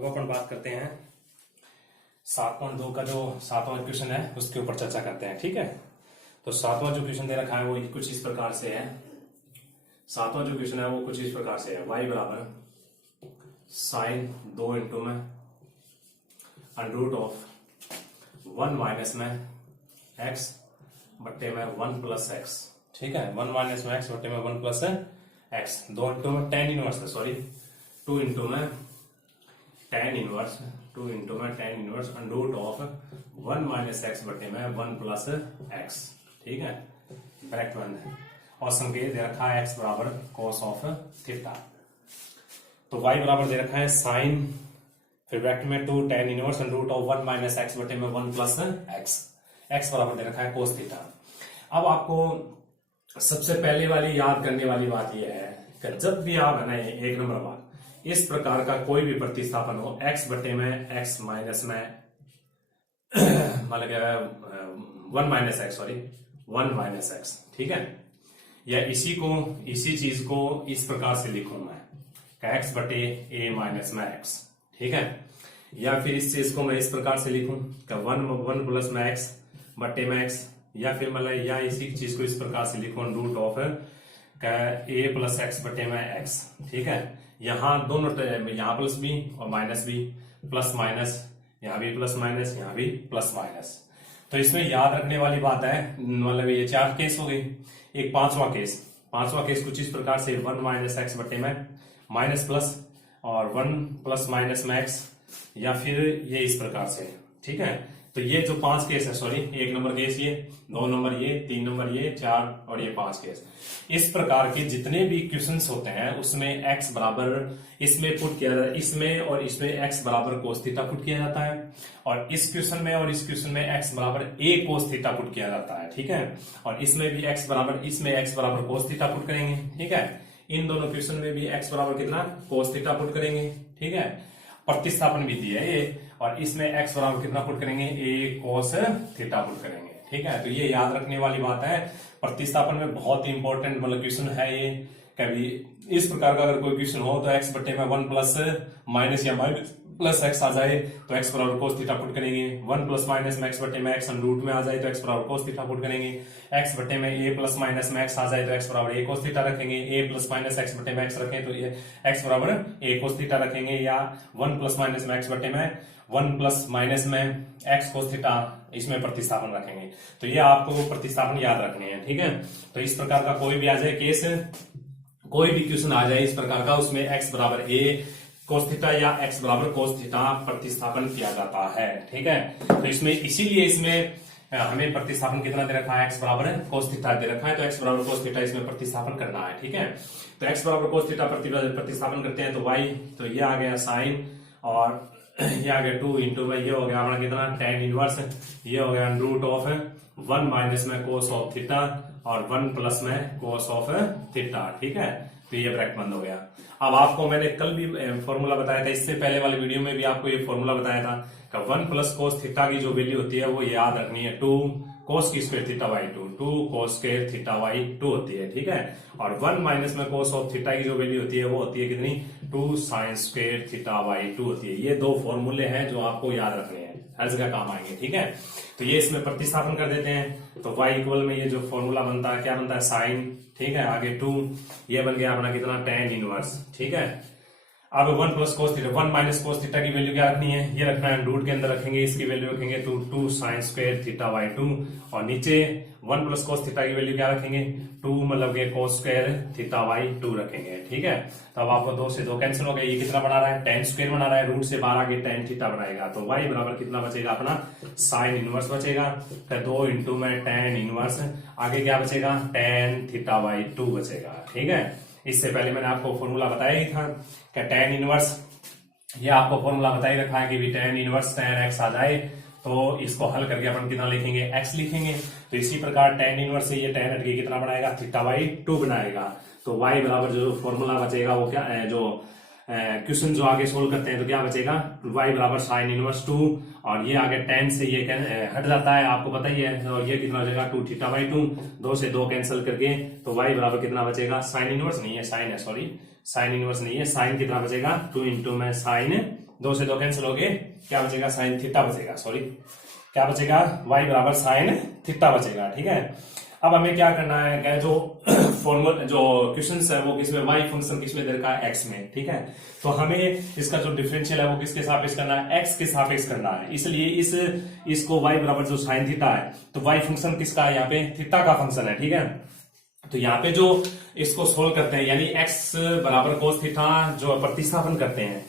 अब अपन बात करते हैं 7.2 का जो 7वां क्वेश्चन है उसके ऊपर चर्चा करते हैं। ठीक है, तो 7वां जो क्वेश्चन दे रखा है वो कुछ इस प्रकार से है। 7वां जो क्वेश्चन है वो कुछ इस प्रकार से है। y बराबर साइन 2 इंटू में अंडर रूट ऑफ 1 माइनस में x बट्टे में 1 प्लस एक्स। ठीक है, 1 माइनस में x बट्टे में 1 प्लस एक्स। 2 इंटू में tan इनवर्स है, सॉरी 2 इंटू में tan inverse under root of 1 minus x बटे में 1 प्लस एक्स। ठीक है, ब्रैकेट बंद है और संकेत दे रखा है x बराबर cos ऑफ थीटा। तो y बराबर दे रखा है साइन फिर ब्रैकेट में 2 tan inverse under root of 1 minus x बटे में 1 प्लस एक्स। x बराबर दे रखा है cos थीटा। अब आपको सबसे पहले वाली याद करने वाली बात यह है कि जब भी आप है ना एक नंबर बात इस प्रकार का कोई भी प्रतिस्थापन हो x बटे में x माइनस में मतलब 1 minus x, sorry 1 minus x. ठीक है, या इसी चीज को इस प्रकार से लिखूं मैं x बटे a माइनस में x। ठीक है, या फिर इस चीज को मैं इस प्रकार से लिखूं कि 1 प्लस में x बटे में x, या फिर मतलब या इसी चीज को इस प्रकार से लिखूं root of a plus x बटे में x। ठीक है, यहाँ दोनों यहाँ प्लस भी और माइनस भी, प्लस माइनस, यहाँ भी प्लस माइनस, यहाँ भी प्लस माइनस। तो इसमें याद रखने वाली बात है, मतलब ये 4 केस हो गए। एक पांचवा केस कुछ इस प्रकार से 1 माइनस एक्स बटे में माइनस प्लस और 1 प्लस माइनस में एक्स, या फिर ये इस प्रकार से। ठीक है, तो ये जो 5 केस है, सॉरी 1 नंबर केस ये, 2 नंबर ये, 3 नंबर ये, 4 और ये 5 केस। इस प्रकार के जितने भी क्वेश्चंस होते हैं उसमें x बराबर इसमें पुट किया जाता है, इसमें और इसमें x बराबर कोस थीटा पुट किया जाता है, और इस क्वेश्चन में और इस क्वेश्चन में x बराबर a कोस थीटा पुट किया जाता है। ठीक है, और इसमें भी x बराबर कोस थीटा पुट करेंगे। ठीक है, इन दोनों क्वेश्चन में भी x बराबर कितना कोस थीटा पुट करेंगे। ठीक है, प्रतिस्थापन विधि है ये, और इसमें x बराबर कितना पुट करेंगे a कोस थीटा पुट करेंगे। ठीक है, तो ये याद रखने वाली बात है। प्रतिस्थापन में बहुत ही इंपॉर्टेंट मतलब क्वेश्चन है ये। कभी इस प्रकार का अगर कोई क्वेश्चन हो तो x बटे में 1 प्लस माइनस या माइनस प्लस x आ जाए तो x बराबर कोस थीटा पुट करेंगे। 1 प्लस माइनस में x बटे में x अंडर रूट में आ जाए तो x बराबर कोस थीटा पुट करेंगे। x बटे में a प्लस माइनस में x आ जाए तो x बराबर a कोस थीटा रखेंगे। a प्लस माइनस x बटे में x रखें तो ये x बराबर a कोस थीटा रखेंगे, या 1 प्लस माइनस में x बटे में 1 प्लस माइनस में x कोस थीटा इसमें प्रतिस्थापन रखेंगे। तो ये आपको प्रतिस्थापन याद रखने हैं। ठीक है, तो इस प्रकार का कोई भी आ जाए केस, कोई भी क्वेश्चन आ जाए इस प्रकार का, उसमें x बराबर a कोस थीटा या x बराबर कोस थीटा प्रतिस्थापन किया जाता है। ठीक है, तो इसीलिए इसमें हमें प्रतिस्थापन कितना दे रखा है, x बराबर कोस थीटा दे रखा है, तो x बराबर कोस थीटा इसमें प्रतिस्थापन करना है। ठीक है, तो x बराबर कोस थीटा प्रतिस्थापन करते हैं तो y, तो ये आ गया साइन, और ये आ गया 2 इंटू में ये हो गया अपना कितना tan इनवर्स, ये हो गया अंडर रूट ऑफ 1 माइनस में कोस ऑफ थीटा और 1 प्लस में कोस ऑफ थीटा। ठीक है, तो ये ब्रैकेट बंद हो गया। अब आपको मैंने कल भी फॉर्मूला बताया था, इससे पहले वाले वीडियो में भी आपको ये फॉर्मूला बताया था कि 1 प्लस कोस थीटा की जो वैल्यू होती है वो याद रखनी है 2 कोस की square theta by 2 cos square theta by 2 होती है। ठीक है, और 1 माइनस में कोस ऑफ थीटा की जो वैल्यू होती है वो होती है कितनी, 2 साइन स्क्वायर थीटा बाई 2 होती है। ये 2 फॉर्मूले हैं जो आपको याद रखने हैं, हर जगह काम आएंगे। ठीक है, तो ये इसमें प्रतिस्थापन कर देते हैं तो y इक्वल में ये जो फॉर्मूला बनता है क्या बनता है, साइन। ठीक है, आगे 2, ये बन गया अपना कितना tan इनवर्स। ठीक है, अब 1 plus cos theta 1 minus cos theta की वैल्यू क्या रखनी है, ये रखना है रूट के अंदर रखेंगे, इसकी वैल्यू रखेंगे तो 2 साइन स्क्वायर थीटा बाई 2, और नीचे 1 प्लस कोस थीटा की वैल्यू क्या रखेंगे, 2 मतलब के कोस स्क्वायर थीटा बाई 2 रखेंगे। ठीक है, तो अब आपको 2 से 2 कैंसिल हो गया, ये कितना बना रहा है tan स्क्वायर बना रहा है, रूट से बाहर आगे tan थीटा बनाएगा, तो y बराबर कितना बचेगा अपना साइन इनवर्स बचेगा, तो 2 इंटू में tan इनवर्स, आगे क्या बचेगा tan थीटा बाई 2 बचेगा। ठीक है, इससे पहले मैंने आपको फॉर्मूला बताया ही था कि tan इनवर्स, ये आपको फॉर्मूला बता ही रखा है कि भी tan इनवर्स tan x आ जाए तो इसको हल करके अपन कितना लिखेंगे, x लिखेंगे। तो इसी प्रकार tan इनवर्स से ये tan हट के कितना बनाएगा, थीटा बाई 2 बनाएगा। तो y बराबर जो फॉर्मूला बचेगा वो क्या है, जो क्वेश्चन जो आगे सोल्व करते हैं तो क्या बचेगा, y बराबर साइन इनवर्स 2, और ये आगे tan से ये हट जाता है आपको पता ही है, और ये कितना बचेगा 2 थीटा बाई 2, 2 से 2 कैंसिल करके तो y बराबर कितना बचेगा, साइन इनवर्स नहीं है, साइन है, सॉरी साइन इनवर्स नहीं है, साइन कितना बचेगा 2 इंटू में साइन 2 से 2 कैंसिल हो गए, क्या बचेगा, साइन थीटा बचेगा, सॉरी क्या बचेगा, y बराबर साइन थीटा बचेगा। ठीक है, अब हमें क्या करना है, क्या जो फॉर्मूला जो क्वेश्चन है वो किसमें, y फंक्शन किसमें दे रखा है, x में। ठीक है, तो हमें इसका जो डिफरेंशियल है वो किसके सापेक्ष करना है, x के सापेक्ष करना है। इसलिए इसको y बराबर जो साइन थीटा है, तो y फंक्शन किसका है, यहाँ पे थीटा का फंक्शन है। ठीक है, तो यहाँ पे जो इसको सोल्व करते हैं, यानी x बराबर कोस थीटा जो प्रतिस्थापन करते हैं,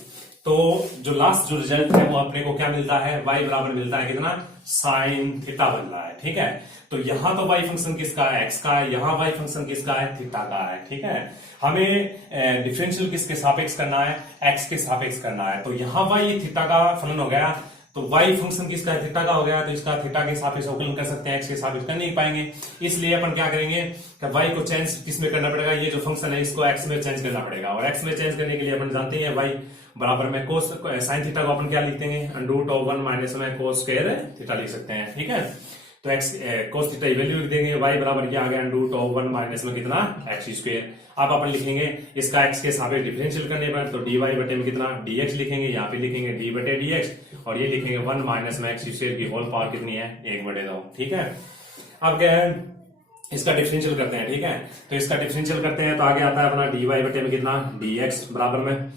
तो जो लास्ट जो रिजल्ट है वो अपने को क्या मिलता है, y बराबर मिलता है कितना, साइन थीटा बन रहा है। ठीक है, तो यहां तो y फंक्शन किसका है, x का है, यहाँ y फंक्शन किसका है, थीटा का है। ठीक है, हमें डिफरेंशियल किसके सापेक्ष करना है, x के सापेक्ष करना है। तो यहाँ y थीटा का फलन हो गया, तो y फंक्शन किसका है, थीटा का हो गया, तो इसका थीटा के सापेक्ष अवकलन कर सकते हैं, x के सापेक्ष कर नहीं पाएंगे। इसलिए अपन क्या करेंगे कि y को चेंज किस में करना पड़ेगा, ये जो फंक्शन है इसको x में चेंज करना पड़ेगा। और x में चेंज करने के लिए अपन जानते हैं y बराबर में कोस साइन थीटा को अपन क्या लिखते हैं, अंडर रूट ऑफ 1 माइनस में कोस स्क्वायर थीटा लिख सकते हैं। ठीक है, तो x कोस थीटा वैल्यू लिख देंगे, y बराबर क्या आ गया, अंडर रूट ऑफ 1 माइनस में कितना, x स्क्वायर। अब अपन लिखेंगे इसका x के सापेक्ष डिफरेंशियल करने पर, तो dy बटे में कितना, dx लिखेंगे, यहाँ पे लिखेंगे d बटे dx, और ये लिखेंगे 1 माइनस में x स्क्वायर की होल पावर कितनी है, 1 बटे 2। ठीक है, अब क्या है, इसका डिफरेंशियल करते हैं। ठीक है, तो इसका डिफरेंशियल करते हैं तो आगे आता है अपना dy बटे में कितना, dx बराबर में,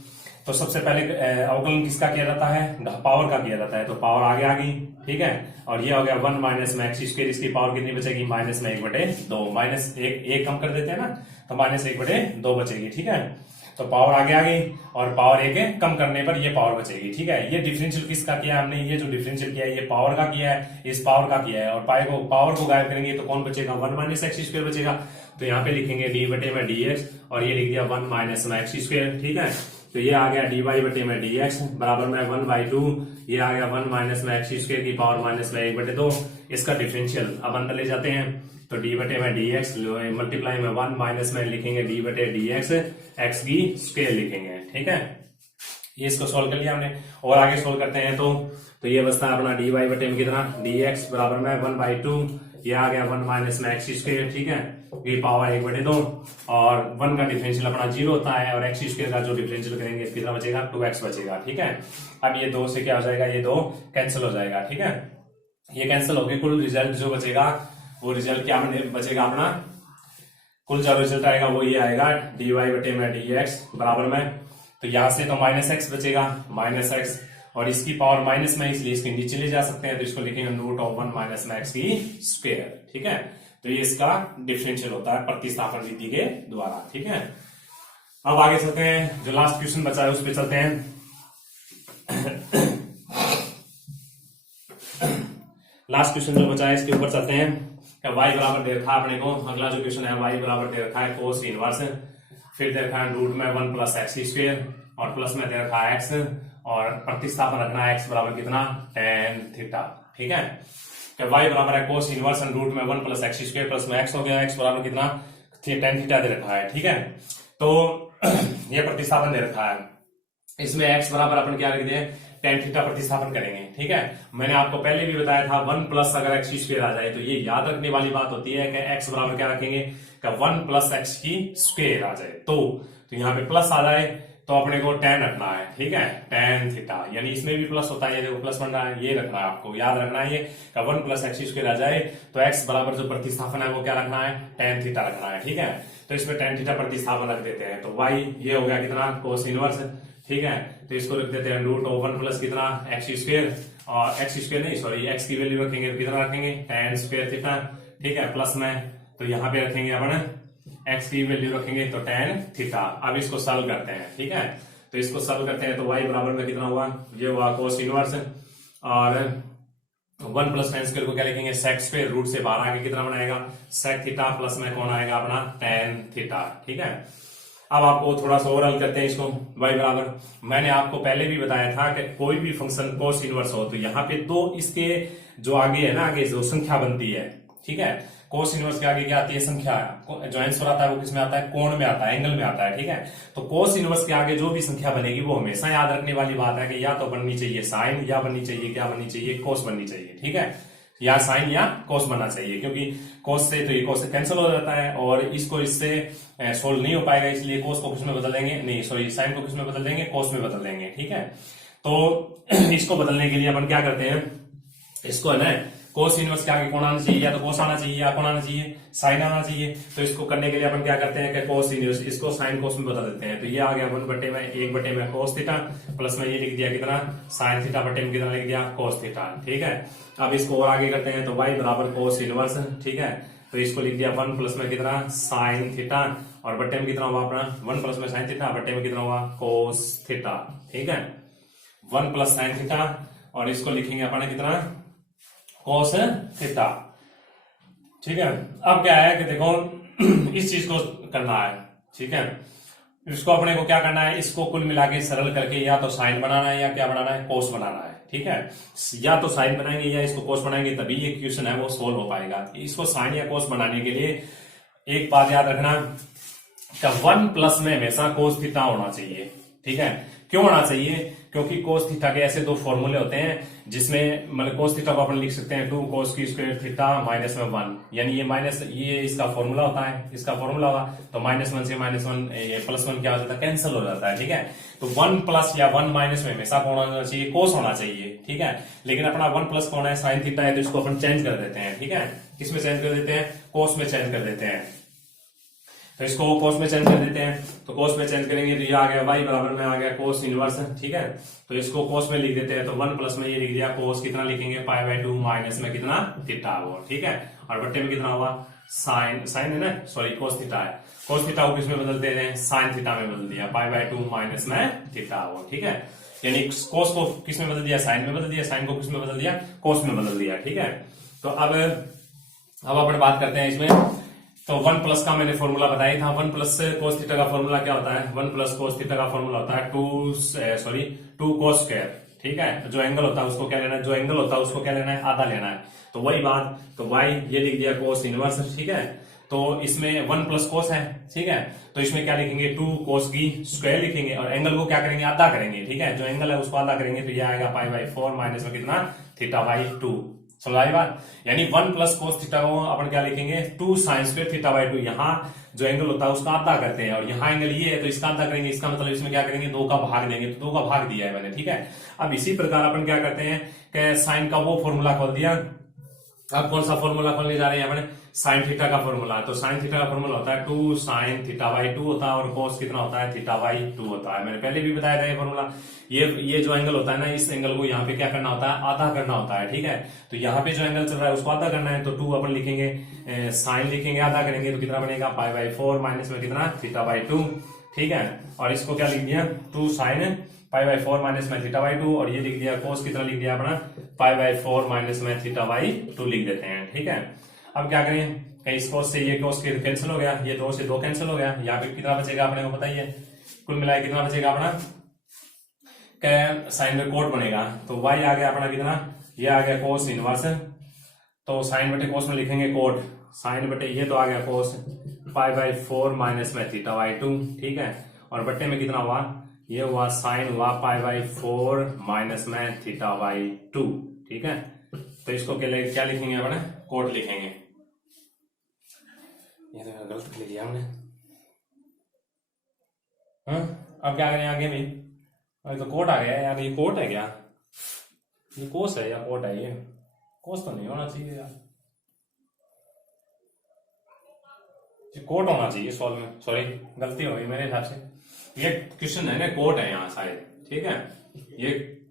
तो सबसे पहले अवकलन किसका किया जाता है, पावर का किया जाता है, तो पावर आगे आ गई। ठीक है, और ये हो गया 1 माइनस में एक्स स्क्वायर, इसकी पावर कितनी बचेगी, माइनस में 1 बटे 2, माइनस एक कम कर देते हैं ना, तो माइनस 1 बटे 2 बचेगी। ठीक है, तो पावर आगे आ गई, और पावर 1 कम करने पर ये पावर बचेगी। ठीक है, ये डिफरेंशियल किसका किया हमने, ये जो डिफरेंशियल किया है ये पावर का किया है, इस पावर का किया है, और पावर को गायब करेंगे तो कौन बचेगा, 1 माइनस एक्स स्क्वायर बचेगा। तो यहाँ पे लिखेंगे डी बटे में dx, और ये लिख दिया 1 माइनस में एक्स स्क्वायर। ठीक है, तो ये आ गया dy बटे में dx बराबर में 1/2, ये आ गया 1 माइनस में एक्स स्क्वायर की पावर माइनस में 1 बटे 2, इसका डिफरेंशियल अब अंदर ले जाते हैं, तो d बटे में dx मल्टीप्लाई में 1 माइनस में लिखेंगे d बटे dx, x की स्क्वायर लिखेंगे। ठीक है, ये इसको सोल्व कर लिया हमने, और आगे सोल्व करते हैं तो ये बचता है अपना dy बटे में कितना, dx बराबर में 1/2, ये आ गया 1 माइनस में एक्स स्क्वायर। ठीक है, ये पावर 1 बटे 2, और 1 का डिफरेंशियल अपना 0 होता है, और एक्स स्क्वायर का जो डिफरेंशियल करेंगे कितना बचेगा, 2x बचेगा। ठीक है, अब ये 2 से क्या हो जाएगा, ये 2 कैंसिल हो जाएगा। ठीक है, ये कैंसिल हो गए, कुल रिजल्ट जो बचेगा वो रिजल्ट क्या बचेगा अपना, कुल जो रिजल्ट आएगा वो ये आएगा dy बटे में dx बराबर में, तो यहां से तो माइनस एक्स बचेगा, माइनस एक्स, और इसकी पावर माइनस में, इसलिए इसके नीचे ले जा सकते हैं, तो इसको लिखेंगे रूट ऑफ 1 माइनस में एक्स की स्क्वायर। ठीक है, तो ये इसका डिफरेंशियल होता है प्रतिस्थापन विधि के द्वारा। ठीक है, अब आगे चलते हैं, जो लास्ट क्वेश्चन बचा है उस पर चलते हैं। लास्ट क्वेश्चन जो बचा है इसके ऊपर चलते हैं, y बराबर दे रखा है अपने को, अगला जो क्वेश्चन है y बराबर दे रखा है कोस इनवर्स, फिर दे रखा है रूट में 1 प्लस एक्स स्क्वायर, और प्लस में दे रखा है x, और प्रतिस्थापन रखना है x बराबर कितना, tan थीटा। ठीक है, तो y बराबर है कोस इनवर्स रूट में 1 प्लस एक्स स्क्वायर, प्लस में x हो गया, x बराबर कितना, tan थीटा दे रखा है। ठीक है, तो ये प्रतिस्थापन दे रखा है, इसमें x बराबर अपन क्या लिख दिए, tan थीटा प्रतिस्थापन करेंगे। ठीक है, मैंने आपको पहले भी बताया था 1 प्लस अगर एक्स स्क्वायर आ जाए तो ये याद रखने वाली बात होती है कि x बराबर क्या रखेंगे, कि 1 प्लस एक्स की स्क्वायर आ जाए, तो यहाँ पे प्लस आ जाए तो अपने को tan रखना है। ठीक है, tan थीटा, यानी इसमें भी प्लस होता है, ये देखो प्लस बन रहा है, ये रखना है आपको, याद रखना है, ये 1 प्लस एक्स स्क्वायर आ जाए तो x बराबर जो प्रतिस्थापन है वो क्या रखना है, tan थीटा रखना है। ठीक है, तो इसमें tan थीटा प्रतिस्थापन रख देते हैं, तो y ये हो गया कितना, कोस इनवर्स। ठीक है, तो इसको रख देते हैं रूट ऑफ 1 प्लस कितना, एक्स स्क्वायर, और एक्स स्क्वायर नहीं सॉरी एक्स की वैल्यू रखेंगे कितना रखेंगे, tan स्क्वायर थीटा। ठीक है, प्लस में तो यहाँ पे रखेंगे अपन x की वैल्यू रखेंगे तो tan थीटा। अब इसको सॉल्व करते हैं। ठीक है, तो इसको सॉल्व करते हैं तो y बराबर में कितना हुआ, ये हुआ कोस इनवर्स, और 1 प्लस tan स्क्वायर को क्या लिखेंगे, sec स्क्वायर, रूट से बाहर आके कितना बनाएगा, sec थीटा, प्लस में कौन आएगा अपना tan थीटा। ठीक है, अब आपको थोड़ा सा और हल करते हैं इसको, y बराबर, मैंने आपको पहले भी बताया था कि कोई भी फंक्शन कोस इनवर्स हो तो यहाँ पे दो इसके जो आगे है ना, आगे जो संख्या बनती है। ठीक है, कोस इनवर्स के आगे क्या आती है, संख्या, जो आंसर आता है वो किसमें आता है, कोण में आता है, एंगल में आता है। ठीक है, तो कोस इनवर्स के आगे जो भी संख्या बनेगी वो हमेशा याद रखने वाली बात है कि या तो बननी चाहिए साइन, या बननी चाहिए क्या बननी चाहिए, कोस बननी चाहिए। ठीक है, या साइन या कोस बनना चाहिए, क्योंकि कोस से तो ये कोस से कैंसिल हो जाता है, और इसको इससे सोल्व नहीं हो पाएगा, इसलिए कोस को किस में बदल देंगे, नहीं सॉरी साइन को किस में बदल देंगे, कोस में बदल देंगे। ठीक है, तो इसको बदलने के लिए अपन क्या करते हैं, इसको है ना कोस इनवर्स के आगे कौन आना चाहिए, या तो कोस आना चाहिए या कौन आना चाहिए, साइन आना चाहिए। तो इसको करने के लिए अपन क्या करते हैं कि कोस इनवर्स इसको साइन कोस में बदल देते हैं। तो ये आ गया 1/1 कोस थीटा, प्लस में ये लिख दिया कितना साइन थीटा बटे में कितना लिख दिया कोस थीटा। ठीक है, अब इसको और आगे करते हैं तो y बराबर कोस इनवर्स। ठीक है, तो इसको लिख दिया 1 प्लस में कितना साइन थीटा और बटे में कितना हुआ अपना 1 प्लस में साइन थीटा बटे में कितना हुआ कोस थीटा। ठीक है, 1 प्लस साइन थीटा और इसको लिखेंगे अपन कितना कोस थीटा। ठीक है, अब क्या है कि देखो इस चीज को करना है। ठीक है, इसको अपने को क्या करना है, इसको कुल मिला के सरल करके या तो साइन बनाना है या क्या बनाना है कोस बनाना है। ठीक है, या तो साइन बनाएंगे या इसको कोस बनाएंगे, तभी ये क्वेश्चन है वो सोल्व हो पाएगा। इसको साइन या कोस बनाने के लिए एक बात याद रखना कि 1 प्लस में हमेशा कोस थीटा होना चाहिए। ठीक है, क्यों होना चाहिए, क्योंकि कोस थीटा के ऐसे दो फॉर्मूले होते हैं जिसमें मतलब कोस थीटा को अपन लिख सकते हैं 2 कोस की स्क्वायर थीटा माइनस में 1, यानी ये माइनस ये इसका फॉर्मूला होता है, इसका फॉर्मूला होगा तो -1 से -1 ये +1 क्या हो जाता है कैंसिल हो जाता है। ठीक है, तो 1 प्लस या 1 माइनस में हमेशा कौन होना चाहिए कोस होना चाहिए। ठीक है, लेकिन अपना 1 प्लस कौन है साइन थीटा है, तो इसको अपन चेंज कर देते हैं। ठीक है, किसमें चेंज कर देते हैं कोस में चेंज कर देते हैं। तो इसको कोस में चेंज कर देते हैं, तो कोस में चेंज करेंगे तो ये आ गया y बराबर में आ गया कोस इनवर्स। ठीक है, तो इसको कोस में लिख देते हैं, तो 1 प्लस में ये लिख दिया कोस कितना लिखेंगे π/2 माइनस में कितना थीटा हुआ। ठीक है, और बट्टे में कितना हुआ साइन, साइन है ना सॉरी कोस थीटा है, कोस थीटा को किसमें बदल दे रहे हैं साइन थीटा में बदल दिया, π/2 माइनस में थीटा हुआ। ठीक है, यानी कोस को किसमें बदल दिया साइन में बदल दिया, साइन को किसमें बदल दिया कोस में बदल दिया। ठीक है, तो अब अपन बात करते हैं इसमें। तो 1 प्लस का मैंने फॉर्मूला बताया था, 1 प्लस कोस थीटा का फॉर्मूला क्या होता है, 1 प्लस कोस थीटा का फॉर्मूला होता है 2 कोस स्क्वायर। ठीक है, जो एंगल होता है उसको क्या लेना है, जो एंगल होता है उसको क्या लेना है आधा लेना है। तो वही बात, तो y ये लिख दिया कोस इनवर्स। ठीक है, तो इसमें 1 प्लस कोस है। ठीक है, तो इसमें क्या लिखेंगे 2 कोस की स्क्वायर लिखेंगे और एंगल को क्या करेंगे आधा करेंगे। ठीक है, जो एंगल है उसको आधा करेंगे तो ये आएगा π/4 माइनस में कितना θ/2। समझ बात, यानी 1 प्लस कोस थीटा को अपन क्या लिखेंगे 2 साइन स्क्वायर θ/2। यहाँ जो एंगल होता है उसका आधा करते हैं और यहाँ एंगल ये है तो इसका आधा करेंगे, इसका मतलब इसमें क्या करेंगे 2 का भाग देंगे, तो 2 का भाग दिया है मैंने। ठीक है, अब इसी प्रकार अपन क्या करते हैं कि साइन का वो फॉर्मूला खोल दिया। अब कौन सा फॉर्मूला खोलने जा रहे हैं अपन साइन थीटा का फॉर्मूला। तो साइन थीटा का फॉर्मूला होता है 2 साइन θ/2 होता है और कोस कितना होता है θ/2 होता है। मैंने पहले भी बताया था ये फॉर्मूला। ये जो एंगल होता है ना, इस एंगल को यहाँ पे क्या करना होता है आधा करना होता है। ठीक है, तो यहाँ पे जो एंगल चल रहा है उसको आधा करना है, तो 2 अपन लिखेंगे साइन लिखेंगे आधा करेंगे तो कितना बनेगा π/4 माइनस में कितना θ/2। ठीक है, और इसको क्या लिख दिया 2 साइन π/4 माइनस में θ/2 और ये लिख दिया कोस कितना लिख दिया अपना π/4 माइनस में θ/2 लिख देते हैं। ठीक है, अब क्या करें कहीं इस कोस से ये कोस कैंसिल हो गया, ये 2 से 2 कैंसिल हो गया, यहाँ पे कितना बचेगा अपने को पता ही है, कुल मिलाए कितना बचेगा अपना साइन में कोट बनेगा। तो y आ गया अपना कितना, ये आ गया कोस इनवर्स, तो साइन बटे कोस में लिखेंगे कोट, साइन बटे ये तो आ गया कोस π/4 माइनस में θ/2। ठीक है, और बट्टे में कितना हुआ ये हुआ साइन हुआ π/4 माइनस में θ/2। ठीक है, तो इसको क्या लिखेंगे अपने कोट लिखेंगे। ये तो गलत लिख दिया हमने। हाँ, अब क्या करें आगे भी, अरे तो कोट आ गया यार, ये कोट है क्या, ये कोस है या कोट है, ये कोस तो नहीं होना चाहिए यार, ये कोट होना चाहिए सॉल्व में, सॉरी गलती हो गई मेरे हिसाब से, ये क्वेश्चन है ना कोट है यहाँ शायद। ठीक है, ये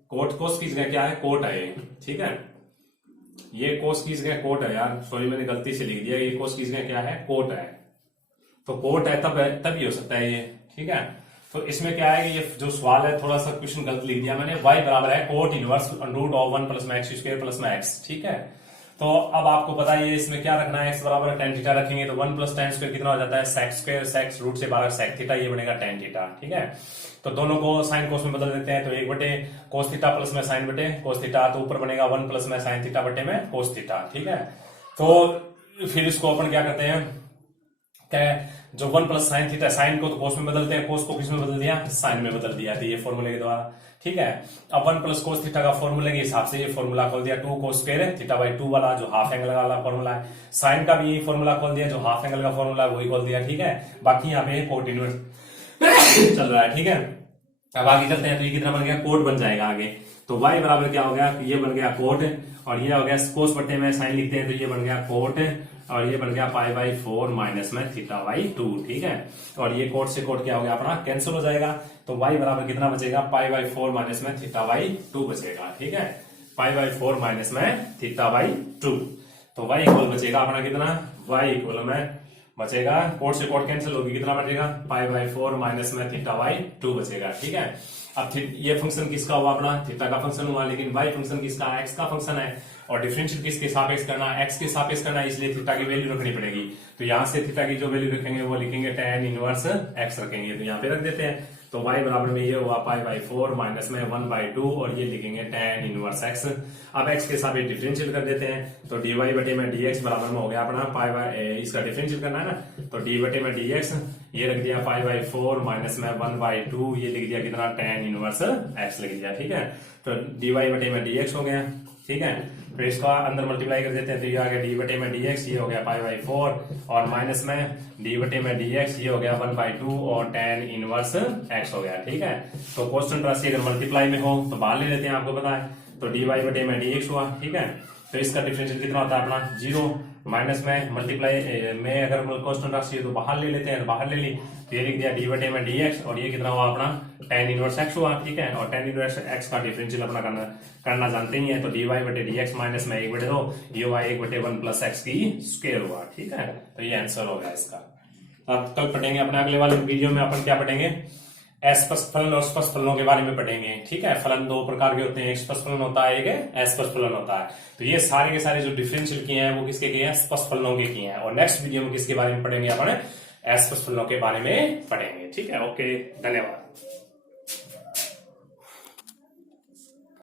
कोट कोस की जगह क्या है कोट है ये। ठीक है, ये कोस की जगह कोट है यार, सॉरी मैंने गलती से लिख दिया, ये कोस की जगह क्या है कोट है, तो कोट है तब ही हो सकता है ये। ठीक है, तो इसमें क्या है कि ये जो सवाल है थोड़ा सा क्वेश्चन गलत लिख दिया मैंने, y बराबर है कोट इनवर्स √1 प्लस में x स्क्वायर प्लस में x। ठीक है, तो अब आपको पता है इसमें क्या रखना है, x बराबर tan थीटा रखेंगे तो 1 प्लस tan स्क्वायर कितना हो जाता है sec स्क्वायर, sec रूट से बाहर sec थीटा, ये बनेगा tan थीटा। ठीक है, तो दोनों को साइन कोस में बदल देते हैं, तो 1 बटे कोस थीटा प्लस में साइन बटे कोस थीटा, तो ऊपर बनेगा 1 प्लस में साइन थीटा बटे में कोस थीटा। ठीक है, तो फिर इसको अपन क्या करते हैं जो 1 प्लस साइन थीटा, साइन को तो कोस में बदलते हैं, कोस को किस में बदल दिया साइन में बदल दिया, तो ये फॉर्मूले के द्वारा। ठीक है, अब 1 प्लस कोस थीटा का फॉर्मूले के हिसाब से ये फॉर्मूला खोल दिया 2 कोस स्क्वायर θ/2 वाला जो हाफ एंगल वाला फॉर्मूला है, साइन का भी यही फॉर्मूला खोल दिया, जो हाफ एंगल का फॉर्मूला है वही खोल दिया। ठीक है, बाकी यहाँ पे कोट इनवर्स चल रहा है। ठीक है, अब आगे चलते हैं, तो ये कितना बन गया, कोट बन जाएगा आगे। तो y बराबर क्या हो गया, ये बन गया कोट, और ये हो गया कोस बटे में साइन लिखते हैं, तो ये बन गया कोट, और ये बन गया पाई बाई 4 माइनस में थीटा बाई 2, ठीक है। और ये कोट से कोट क्या हो गया अपना, कैंसिल हो जाएगा। तो y बराबर कितना बचेगा, पाई बाई 4 माइनस में थीटा बाई 2 बचेगा, ठीक है। पाई बाई 4 माइनस में थीटा बाई 2, तो y इक्वल बचेगा अपना कितना, y इक्वल में बचेगा, कोट से कोट कैंसिल होगी, कितना बचेगा, पाई बाई 4 माइनस में थीटा बाई 2 बचेगा, ठीक है। अब ये फंक्शन किसका हुआ अपना, थीटा का फंक्शन हुआ, लेकिन y फंक्शन किसका, x का फंक्शन है, और डिफरेंशियल किसके सापेक्ष करना है, x के सापेक्ष करना है, इसलिए थीटा की वैल्यू रखनी पड़ेगी। तो यहाँ से थीटा की जो वैल्यू रखेंगे वो लिखेंगे tan इनवर्स x रखेंगे, तो यहाँ पे रख देते हैं। तो y बराबर में ये हुआ पाई बाई 4 माइनस में 1/2, और ये लिखेंगे tan इनवर्स x। अब x के साथ डिफरेंशियल कर देते हैं, तो dy बटे में dx बराबर में हो गया अपना पाई बाई, इसका डिफरेंशियल करना है ना, तो d बटे में dx, ये रख दिया पाई बाई 4 माइनस में 1/2, ये लिख दिया कितना, tan इनवर्स x लिख दिया, ठीक है। तो dy बटे में dx हो गया, ठीक है। फिर इसका अंदर मल्टीप्लाई कर देते हैं, तो ये आ गया डी बटे में dx, ये हो गया पाई बाई 4, और माइनस में डी बटे में dx, ये हो गया 1/2, और tan इनवर्स x हो गया, ठीक है। तो क्वेश्चन राशि अगर मल्टीप्लाई में हो तो बाहर ले लेते हैं, आपको पता है, तो dy बटे में dx हुआ, ठीक है। तो इसका डिफरेंशियल कितना होता है अपना 0, माइनस में मल्टीप्लाई में अगर क्वेश्चन राशि है तो बाहर ले लेते हैं, बाहर ले ली, तो ये लिख दिया डी बटे में dx, और ये कितना हुआ अपना tan इनवर्स x हुआ, ठीक है। और tan इनवर्स x का डिफरेंशियल अपना करना जानते ही है, तो dy बटे dx माइनस में 1/2, ये हुआ 1/1 प्लस x की स्क्वायर हुआ, ठीक है। तो ये आंसर हो गया इसका। अब कल पढ़ेंगे अपने अगले वाले वीडियो में, अपन क्या पढ़ेंगे, अस्पष्ट फलन और स्पष्ट फलनों के बारे में पढ़ेंगे, ठीक है। फलन दो प्रकार के होते हैं, एक स्पष्ट फलन होता है, एक अस्पष्ट फलन होता है। तो ये सारे के सारे जो डिफरेंशियल किए हैं वो किसके किए हैं, स्पष्ट फलनों के किए हैं। और नेक्स्ट वीडियो में किसके बारे में पढ़ेंगे अपन, अस्पष्ट फलनों के बारे में पढ़ेंगे, ठीक है। ओके, धन्यवाद।